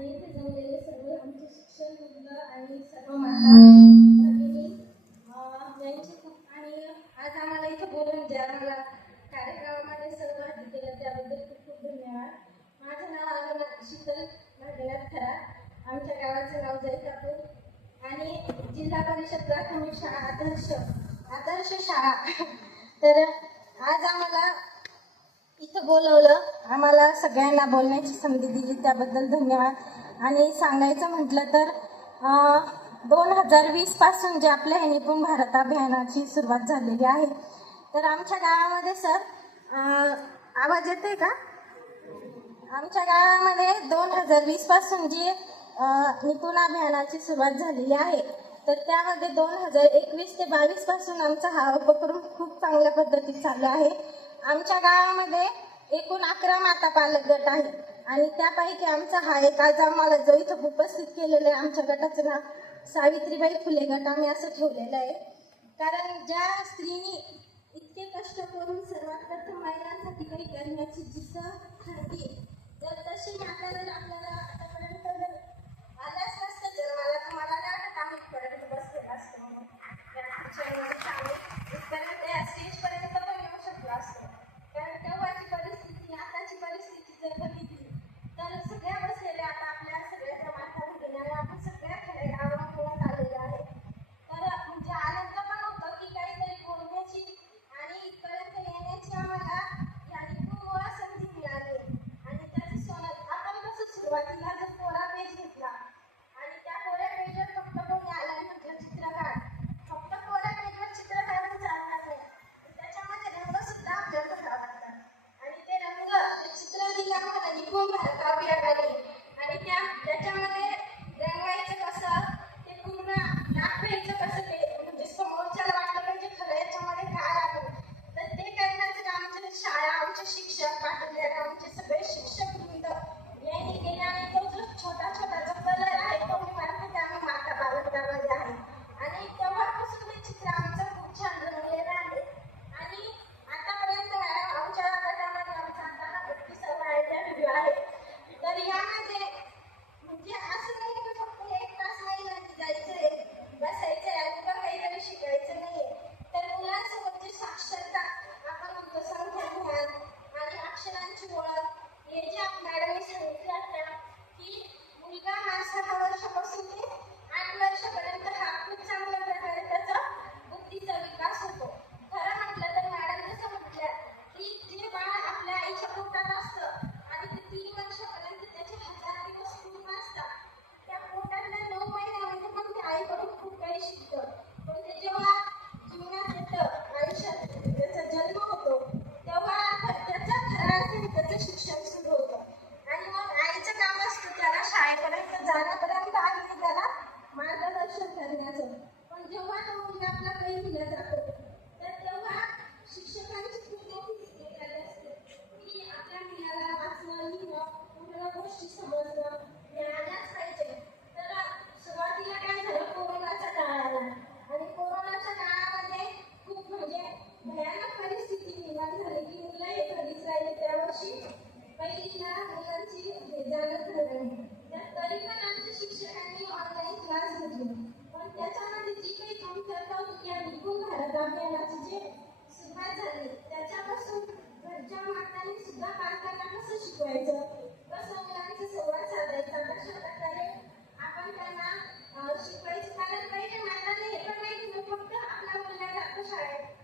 आणि इथे जमलेले सर्व आमचे शिक्षण मुलं आणि सर्व माता भगिनी यांचे खूप आणि आज आम्हाला इथे बोलून जे आम्हाला कार्यक्रमामध्ये सहभागी केलं त्याबद्दल खूप खूप धन्यवाद. माझं नाव आगना शीतल. भाग्यनाथ खरात आमच्या गावाचं नाव जैतापूर आणि जिल्हा परिषद प्राथमिक शाळा आदर्श आदर्श शाळा. तर आज आम्हाला इथं बोलवलं. आम्हाला सगळ्यांना बोलण्याची संधी दिली त्याबद्दल धन्यवाद. आणि सांगायचं म्हटलं तर दोन हजार वीसपासून जे आपल्या हे निपुण भारत अभियानाची सुरुवात झालेली आहे. तर आमच्या गावामध्ये सर आवाज येते का? आमच्या गावामध्ये दोन हजार वीसपासून जी निपुण अभियानाची सुरुवात झालेली आहे. तर त्यामध्ये दोन हजार एकवीस ते बावीसपासून आमचा हा उपक्रम खूप चांगल्या पद्धतीत चालू आहे. आमच्या गावामध्ये एकूण अकरा माता पालक गट आहे. आणि त्यापैकी आमचा हा एक आज आम्हाला जो इथं उपस्थित केलेलं आहे आमच्या गटाचं नाव सावित्रीबाई फुले गट. आम्ही असं ठेवलेलं आहे. कारण ज्या स्त्रीनी इतके कष्ट करून सर्वात प्रथम महिलांसाठी काही करण्याची जिद्द ठरली जर तशी माता जर आपल्याला अक्षरांची ओळख हे जे मॅडमने सांगितलं आता की मुलगा हा सहा वर्षापासून ते आठ वर्षापर्यंत हा खूप शाळेपर्यंत जाण्यापर्यंत आणि त्याला मार्गदर्शन करण्याचं. पण जेव्हा तो मुलगा आपला पहिलीला जातो त्याच्यामध्ये जी काही कमतरता होती या विकून भारत आपल्याला जे सुरुवात झाली. त्याच्यापासून घरच्या मातांनी सुद्धा पालकांना कसं शिकवायचं? कसं मुलांचा संवाद साधायचा. कशा प्रकारे आपण त्यांना शिकवायचं. कारण पहिले माताने हे पण माहिती फक्त आपल्या मुलांना आता शाळेत.